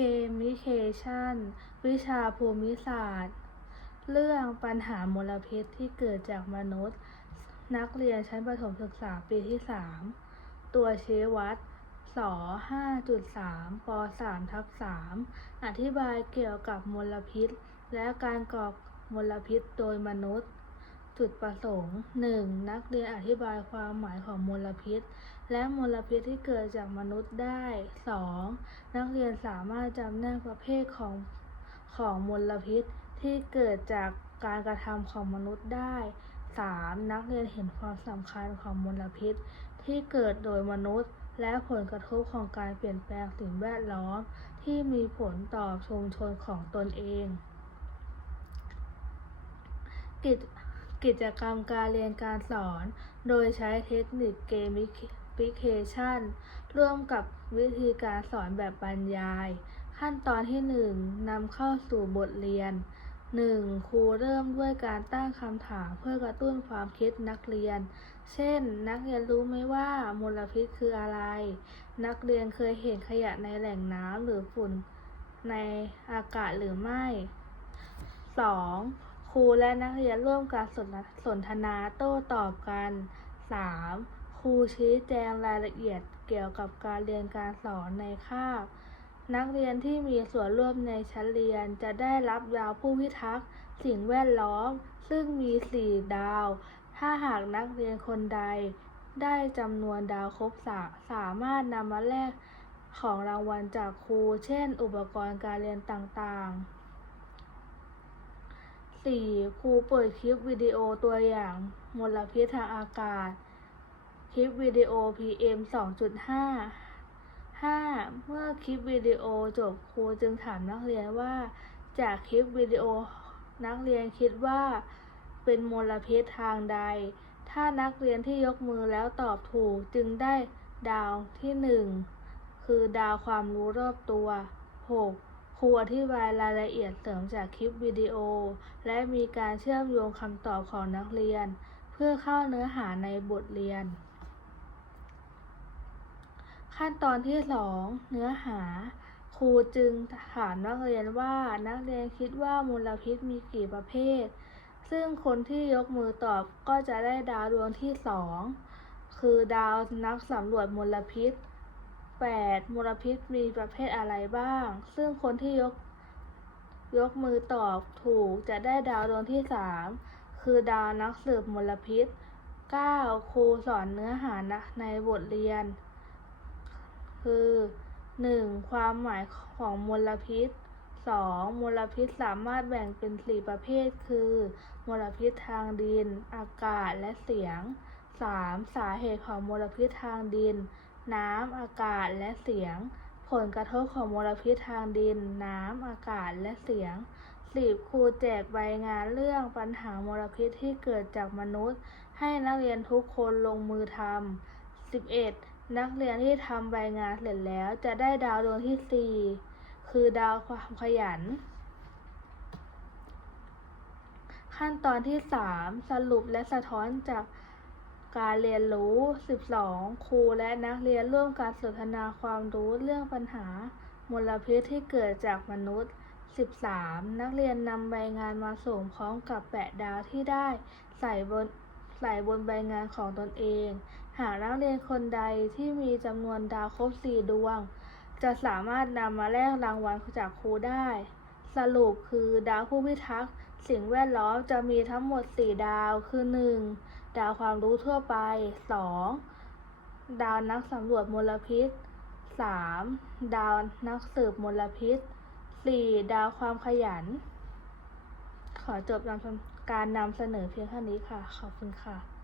เกมมิเคชันวิชาภูมิศาสตร์ เรื่องปัญหามลพิษที่เกิดจากมนุษย์ นักเรียนชั้นประถมศึกษาปีที่ 3 ตัวชี้วัดส5.3ป3ทับ3อธิบายเกี่ยวกับมลพิษ และการก่อมลพิษโดยมนุษย์ จุดประสงค์ 1. นักเรียนอธิบายความหมายของมลพิษ และมลพิษที่เกิดจากมนุษย์ได้ 2. นักเรียนสามารถจำแนกประเภทของของมลพิษที่เกิดจากการกระทำของมนุษย์ได้ 3. นักเรียนเห็นความสำคัญของมลพิษ ที่เกิดโดยมนุษย์ และผลกระทบของการเปลี่ยนแปลงสิ่งแวดล้อม ที่มีผลต่อชุมชนของตนเอง กิจ กิจกรรมการเรียนการสอน โดยใช้เทคนิคเกมฟิเคชันร่วมกับวิธีการสอนแบบบรรยาย ขั้นตอนที่1นำเข้าสู่บทเรียน 1. ครูเริ่มด้วยการตั้งคำถามเพื่อกระตุ้นความคิดนักเรียน เช่น นักเรียนรู้ไหมว่ามลพิษคืออะไร นักเรียนเคยเห็นขยะในแหล่งน้ำหรือฝุ่นในอากาศหรือไม่ 2. ครูและนักเรียนร่วมกันสนสนทนาโต้ตอบกัน 3. ครูชี้แจงรายละเอียดเกี่ยวกับการเรียนการสอนในคาบ นักเรียนที่มีส่วนร่วมในชั้นเรียนจะได้รับดาวผู้พิทักษ์สิ่งแวดล้อม ซึ่งมี 4 ดาว ถ้าหากนักเรียนคนใด ได้จำนวนดาวครบสาสามารถนำมาแลกของรางวัลจากครู เช่น อุปกรณ์การเรียนต่างๆ 4. ครูเปิดคลิปวิดีโอตัวอย่างมลพิษทางอากาศ คลิปวิดีโอ PM 2.5 5. เมื่อคลิปวิดีโอจบครูจึงถามนักเรียนว่า จากคลิปวิดีโอนักเรียนคิดว่าเป็นมลพิษทางใด ถ้านักเรียนที่ยกมือแล้วตอบถูกจึงได้ดาวที่ 1 คือดาวความรู้รอบตัว 6. ครูอธิบายรายละเอียดเสริมจากคลิปวิดีโอ และมีการเชื่อมโยงคำตอบของนักเรียน เพื่อเข้าเนื้อหาในบทเรียน ขั้นตอนที่ 2 เนื้อหา ครูจึงถามนักเรียนว่านักเรียนคิดว่ามลพิษมีกี่ประเภท ซึ่งคนที่ยกมือตอบก็จะได้ดาวดวงที่ 2 คือดาวนักสำรวจมลพิษ 8. มลพิษมีประเภทอะไรบ้าง ซึ่งคนที่ยก ยกมือตอบถูกจะได้ดาวดวงที่ 3 คือดาวนักสืบมลพิษ 9. ครูสอนเนื้อหาในบทเรียน คือ 1. ความหมายของมลพิษ 2. มลพิษสามารถแบ่งเป็น 4 ประเภท คือ มลพิษทางดิน อากาศ และเสียง 3. สาเหตุของมลพิษทางดิน น้ำ อากาศและเสียง ผลกระทบของมลพิษทางดิน น้ำ อากาศและเสียง 10. ครูแจกใบงานเรื่องปัญหามลพิษที่เกิดจากมนุษย์ ให้นักเรียนทุกคนลงมือทำ 11. นักเรียนที่ทำใบงานเสร็จแล้วจะได้ดาวดวงที่4คือดาวความขยัน ขั้นตอนที่3สรุปและสะท้อนจาก การเรียนรู้ 12 ครูและนักเรียนร่วมกันสนทนาความรู้เรื่องปัญหามลพิษที่เกิดจากมนุษย์ 13. นักเรียนนำใบงานมาส่งพร้อมกับแปะดาวที่ได้ใส่บนใส่บนใบงานของตนเอง หากนักเรียนคนใดที่มีจำนวนดาวครบ 4 ดวง จะสามารถนำมาแลกรางวัลจากครูได้ สรุปคือดาวผู้พิทักษ์สิ่งแวดล้อมจะมีทั้งหมด 4 ดาวคือ 1. ดาวความรู้ทั่วไป 2. ดาวนักสำรวจมลพิษ 3. ดาวนักสืบมลพิษ 4. ดาวความขยัน ขอจบการนำเสนอเพียงเท่านี้ค่ะ ขอบคุณค่ะ